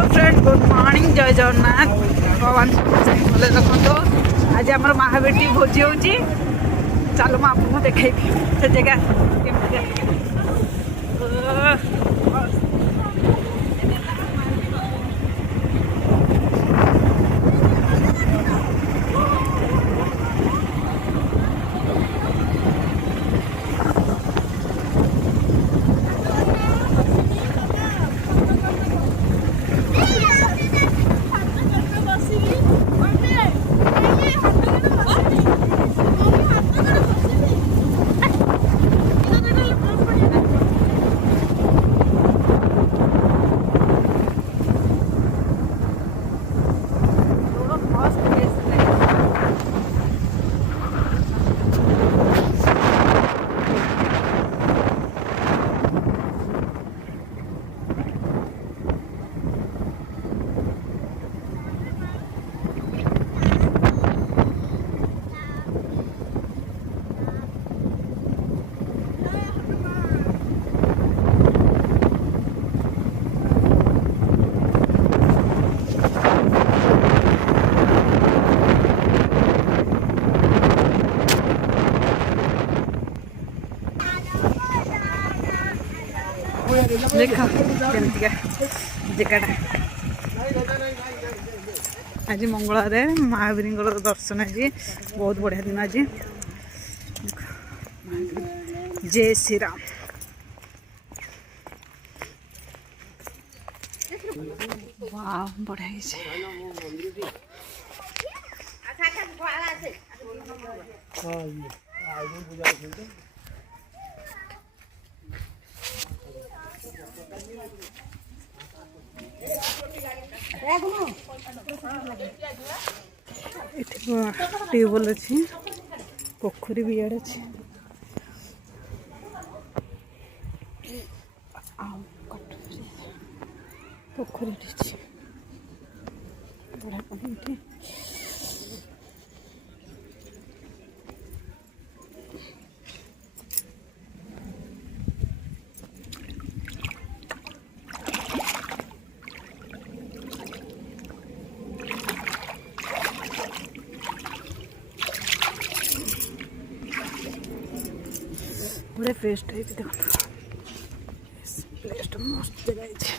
Hello friend good morning जय जगन्नाथ भगवान भले रखो। आज आम महाबेटी भोजी हो चलो मैं आपको देखी से जगह देख केमती जगह आज मंगलवार महावीर दर्शन आज बहुत बढ़िया दिन आज जय श्री राम। वाह बढ़िया ट्यूबवेल अच्छी पोखरी भी इे अच्छी पोखरी बड़ा पानी बड़े फ्रेश टाइप देखो प्लेस मस्त जगह है।